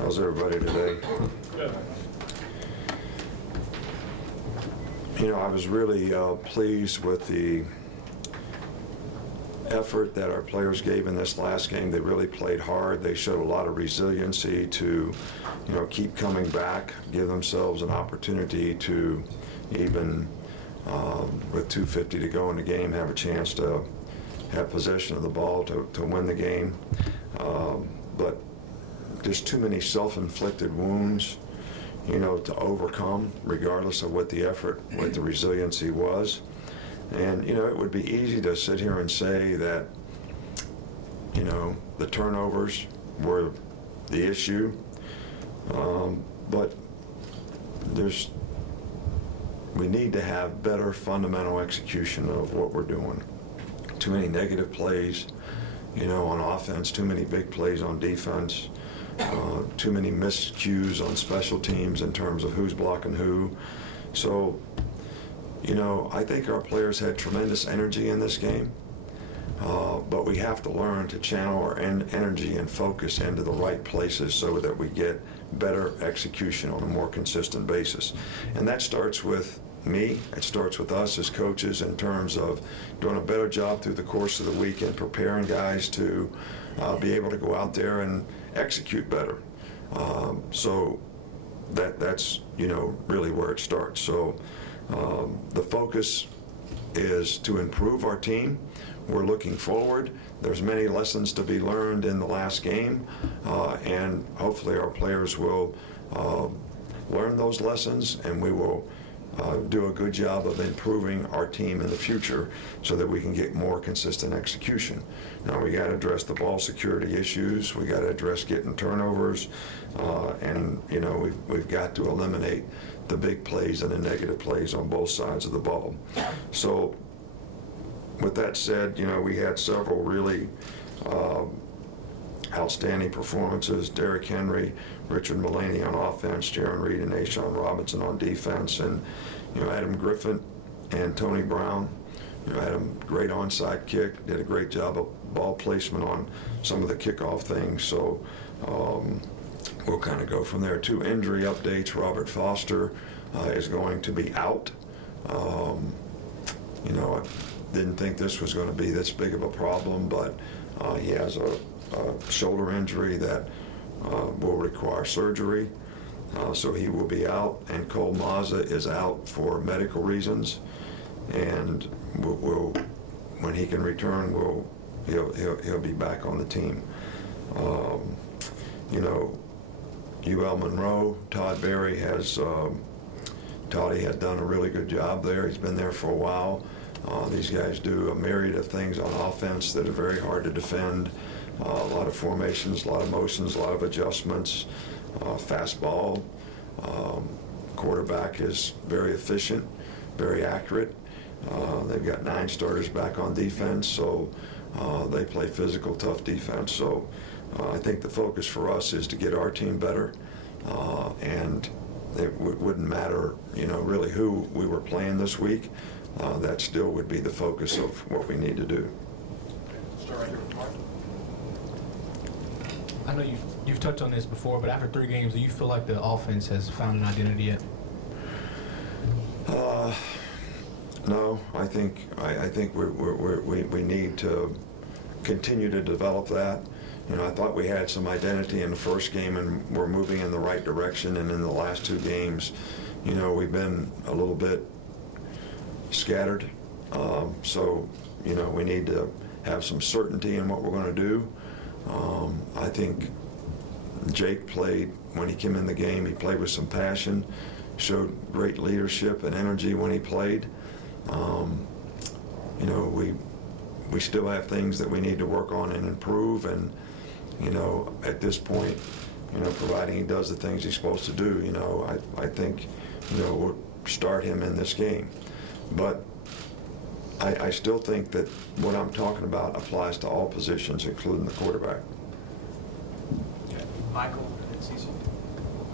How's everybody today? Good. You know, I was really pleased with the effort that our players gave in this last game. They really played hard. They showed a lot of resiliency to, you know, keep coming back, give themselves an opportunity to even, with 2:50 to go in the game, have a chance to have possession of the ball to win the game. But there's too many self-inflicted wounds, you know, to overcome, regardless of what the effort, what the resiliency was. And, you know, it would be easy to sit here and say that, you know, the turnovers were the issue, but we need to have better fundamental execution of what we're doing. Too many negative plays, you know, on offense, too many big plays on defense, too many miscues on special teams in terms of who's blocking who. So, you know, I think our players had tremendous energy in this game, but we have to learn to channel our energy and focus into the right places so that we get better execution on a more consistent basis. And that starts with me, it starts with us as coaches in terms of doing a better job through the course of the week and preparing guys to be able to go out there and execute better. So that's, you know, really where it starts. So the focus is to improve our team. We're looking forward. There's many lessons to be learned in the last game, and hopefully our players will learn those lessons, and we will do a good job of improving our team in the future so that we can get more consistent execution. Now we got to address the ball security issues. We got to address getting turnovers, and you know we've got to eliminate the big plays and the negative plays on both sides of the ball. So with that said, you know, we had several really outstanding performances. Derrick Henry, Richard Mullaney on offense, Jaron Reed and Ashawn Robinson on defense, and you know Adam Griffin and Tony Brown. You know, Adam, great onside kick, did a great job of ball placement on some of the kickoff things. So we'll kind of go from there. 2 injury updates. Robert Foster is going to be out. You know, I didn't think this was going to be this big of a problem, but he has a shoulder injury that will require surgery, so he will be out. And Cole Mazza is out for medical reasons, and we'll when he can return, he'll be back on the team. You know, UL Monroe, Todd Berry has Toddy has done a really good job there. He's been there for a while. These guys do a myriad of things on offense that are very hard to defend. A lot of formations, a lot of motions, a lot of adjustments, fastball. Quarterback is very efficient, very accurate. They've got 9 starters back on defense, so they play physical, tough defense. So I think the focus for us is to get our team better, and it wouldn't matter, you know, really who we were playing this week. That still would be the focus of what we need to do. Start right here with Mark. I know you've touched on this before, but after 3 games, do you feel like the offense has found an identity yet? No, I think we need to continue to develop that. You know, I thought we had some identity in the first game, and we're moving in the right direction. And in the last 2 games, you know, we've been a little bit scattered. So, you know, we need to have some certainty in what we're going to do. I think Jake played, when he came in the game, he played with some passion, showed great leadership and energy when he played. You know, we still have things that we need to work on and improve, and, you know, at this point, you know, providing he does the things he's supposed to do, you know, I think, you know, we'll start him in this game. But I still think that what I'm talking about applies to all positions, including the quarterback. Okay. Michael and Cecil.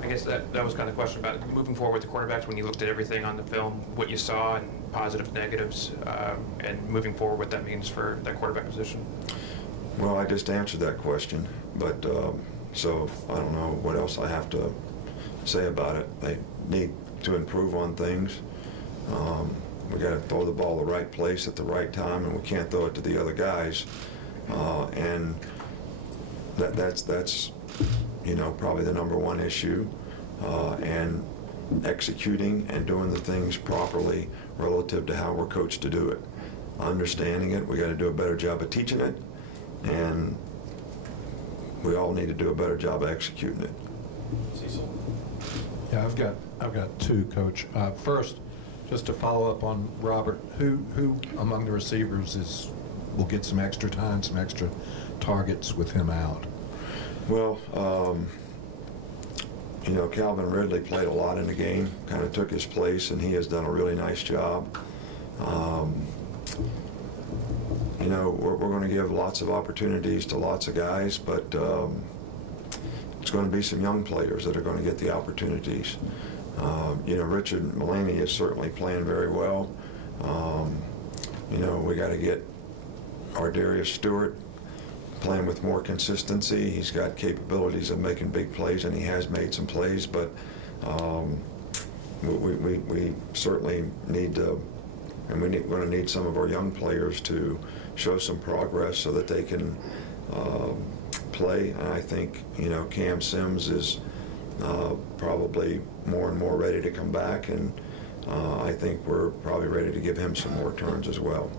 I guess that was kind of the question about moving forward with the quarterbacks. When you looked at everything on the film, what you saw and positives, negatives, and moving forward, what that means for that quarterback position. Well, I just answered that question, but So I don't know what else I have to say about it. They need to improve on things. We got to throw the ball the right place at the right time, and we can't throw it to the other guys. And that's probably the number one issue. And executing and doing the things properly relative to how we're coached to do it. Understanding it, we got to do a better job of teaching it, and we all need to do a better job of executing it. Cecil? Yeah, I've got two, Coach. First, just to follow up on Robert, who among the receivers will get some extra time, some extra targets with him out? Well, Calvin Ridley played a lot in the game, kind of took his place, and he has done a really nice job. We're going to give lots of opportunities to lots of guys, but it's going to be some young players that are going to get the opportunities. Richard Mullaney is certainly playing very well. We got to get Ardarius Stewart playing with more consistency. He's got capabilities of making big plays, and he has made some plays, but we certainly need to, and we're going to need some of our young players to show some progress so that they can play. And I think, Cam Sims is probably more and more ready to come back, and I think we're probably ready to give him some more turns as well.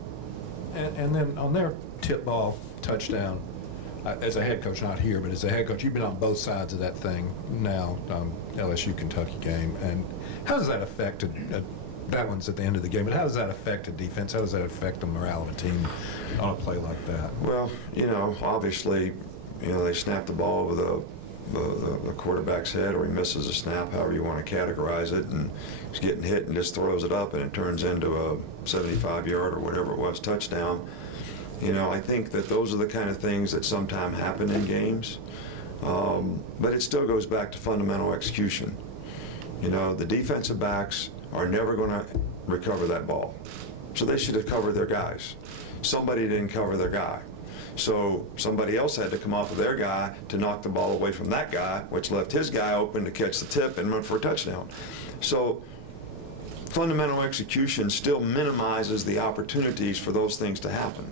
And then on their tip ball touchdown, as a head coach, not here, but as a head coach, you've been on both sides of that thing now, LSU-Kentucky game. And how does that affect that one's at the end of the game, but how does that affect a defense? How does that affect the morale of a team on a play like that? Well, obviously, they snap the ball over the quarterback's head, or he misses a snap, however you want to categorize it, and he's getting hit and just throws it up, and it turns into a 75-yard or whatever it was touchdown. I think that those are the kind of things that sometimes happen in games, but it still goes back to fundamental execution. The defensive backs are never going to recover that ball, so they should have covered their guys. Somebody didn't cover their guy, so somebody else had to come off of their guy to knock the ball away from that guy, which left his guy open to catch the tip and run for a touchdown. So fundamental execution still minimizes the opportunities for those things to happen.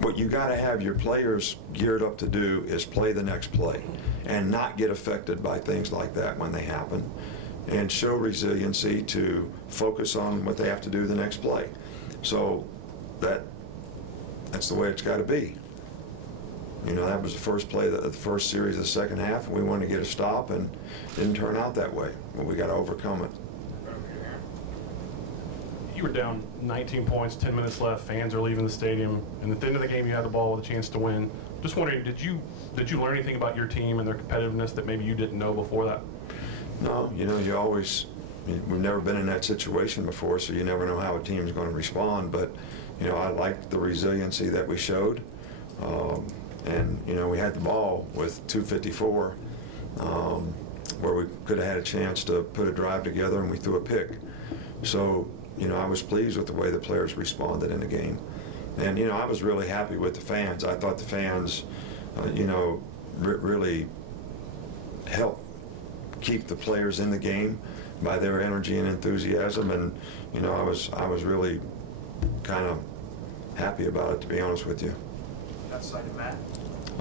What you got to have your players geared up to do is play the next play and not get affected by things like that when they happen, and show resiliency to focus on what they have to do the next play. So that's the way it's got to be. That was the first play, the first series of the second half, and we wanted to get a stop, and it didn't turn out that way. But we got to overcome it. You were down 19 points, 10 minutes left, fans are leaving the stadium, and at the end of the game you had the ball with a chance to win. Just wondering, did you learn anything about your team and their competitiveness that maybe you didn't know before that? No, you always, we've never been in that situation before, so you never know how a team's going to respond, but I liked the resiliency that we showed, and we had the ball with 2:54 where we could have had a chance to put a drive together, and we threw a pick. So I was pleased with the way the players responded in the game. And, I was really happy with the fans. I thought the fans, really helped keep the players in the game by their energy and enthusiasm. And, I was really kind of happy about it, to be honest with you. Outside of Matt?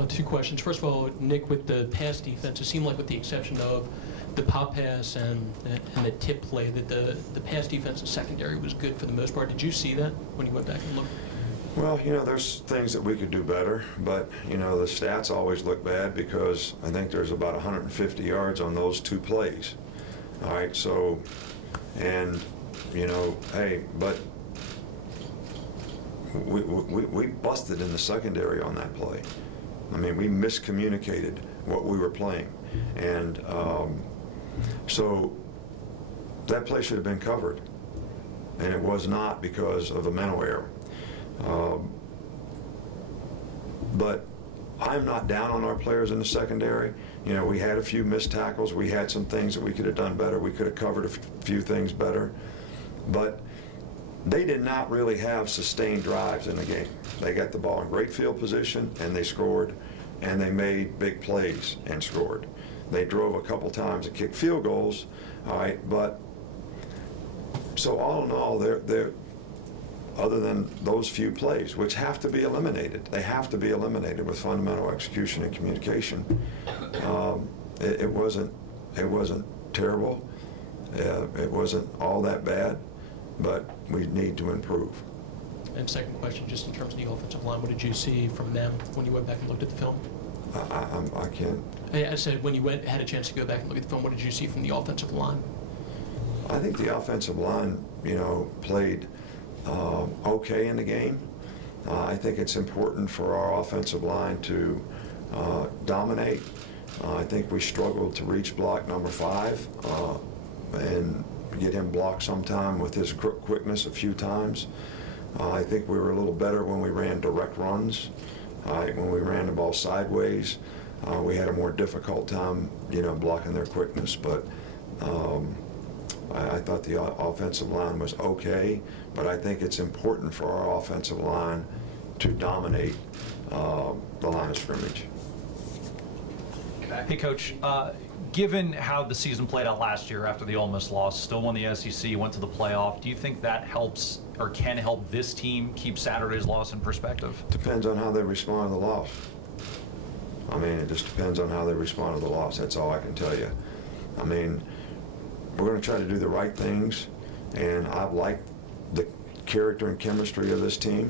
Two questions. First of all, Nick, with the pass defense, it seemed like with the exception of the pop pass and the tip play, that the pass defense and secondary was good for the most part. Did you see that when you went back and looked? Well, there's things that we could do better, but, the stats always look bad because I think there's about 150 yards on those two plays. All right, so, and, hey, but we busted in the secondary on that play. I mean, we miscommunicated what we were playing. And so that play should have been covered, and it was not because of a mental error. But I'm not down on our players in the secondary. We had a few missed tackles. We had some things that we could have done better. We could have covered a few things better. But they did not really have sustained drives in the game. They got the ball in great field position, and they scored. and they made big plays and scored. They drove a couple times and kicked field goals, all right, but so all in all, they're other than those few plays, which have to be eliminated. They have to be eliminated with fundamental execution and communication. It wasn't terrible. It wasn't all that bad, but we need to improve. And second question, just in terms of the offensive line, what did you see from them when you went back and looked at the film? I can't. I said when you had a chance to go back and look at the film, what did you see from the offensive line? I think the offensive line, played okay in the game. I think it's important for our offensive line to dominate. I think we struggled to reach block number 5 and get him blocked sometime with his quickness a few times. I think we were a little better when we ran direct runs. When we ran the ball sideways, we had a more difficult time, blocking their quickness. But I thought the offensive line was okay, but I think it's important for our offensive line to dominate the line of scrimmage. Hey, Coach, given how the season played out last year after the Ole Miss loss, still won the SEC, went to the playoff, do you think that helps or can help this team keep Saturday's loss in perspective? Depends on how they respond to the loss. I mean, it just depends on how they respond to the loss. That's all I can tell you. I mean, we're going to try to do the right things, and I've liked the character and chemistry of this team.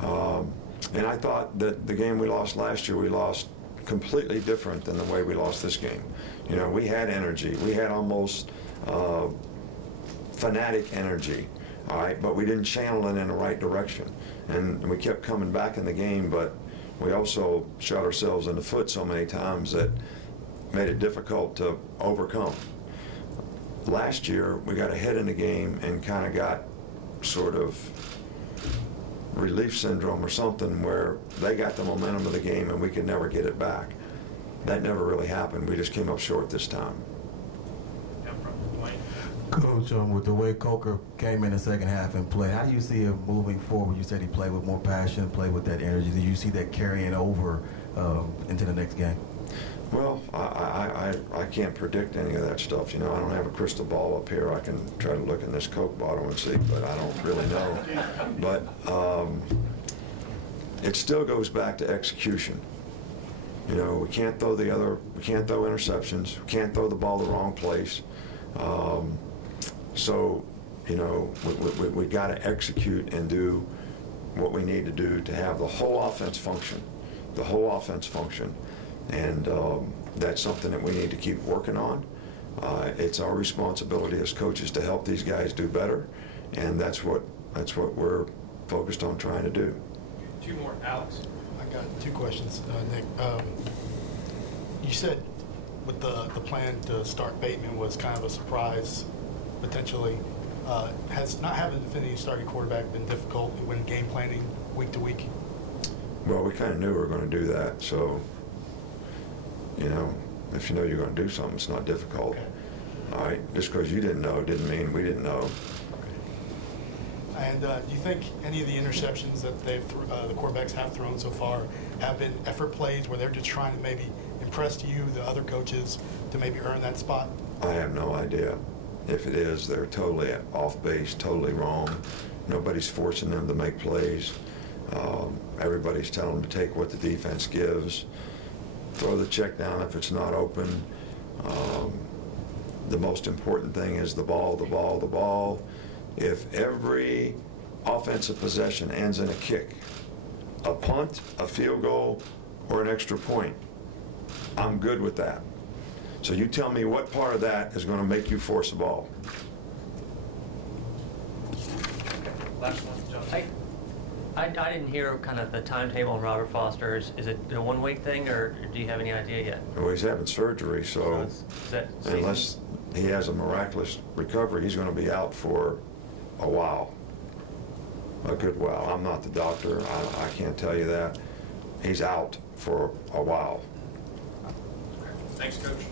And I thought that the game we lost last year, we lost completely different than the way we lost this game. We had energy. We had almost fanatic energy, all right, but we didn't channel it in the right direction. And we kept coming back in the game, but we also shot ourselves in the foot so many times that made it difficult to overcome. Last year, we got ahead in the game and kind of got sort of relief syndrome or something where they got the momentum of the game and we could never get it back. That never really happened. We just came up short this time. Yeah, from Wayne. Coach, with the way Coker came in the second half and played, how do you see him moving forward? You said he played with more passion, played with that energy. Do you see that carrying over into the next game? Well, I can't predict any of that stuff. I don't have a crystal ball up here. I can try to look in this Coke bottle and see, but I don't really know. But it still goes back to execution. We can't throw we can't throw interceptions. We can't throw the ball the wrong place. So, we got to execute and do what we need to do to have the whole offense function. The whole offense function. And that's something that we need to keep working on. It's our responsibility as coaches to help these guys do better, and that's what we're focused on trying to do. 2 more. Alex. I got 2 questions, Nick. You said with the plan to start Bateman was kind of a surprise, potentially. Has not having a definitive starting quarterback been difficult when game planning week to week? Well, we kind of knew we were going to do that, so if you know you're going to do something, it's not difficult. Okay. All right, just because you didn't know didn't mean we didn't know. Okay. And do you think any of the interceptions that the quarterbacks have thrown so far have been effort plays where they're just trying to maybe impress you, the other coaches, to maybe earn that spot? I have no idea. If it is, they're totally off base, totally wrong. Nobody's forcing them to make plays. Everybody's telling them to take what the defense gives. Throw the check down if it's not open. The most important thing is the ball, the ball, the ball. If every offensive possession ends in a kick, a punt, a field goal, or an extra point, I'm good with that. So you tell me what part of that is going to make you force the ball. Last one, John. I didn't hear kind of the timetable on Robert Foster. Is it a 1-week thing, or do you have any idea yet? Well, he's having surgery, so Is that unless he has a miraculous recovery, he's going to be out for a while, a good while. I'm not the doctor. I can't tell you that. He's out for a while. Thanks, Coach.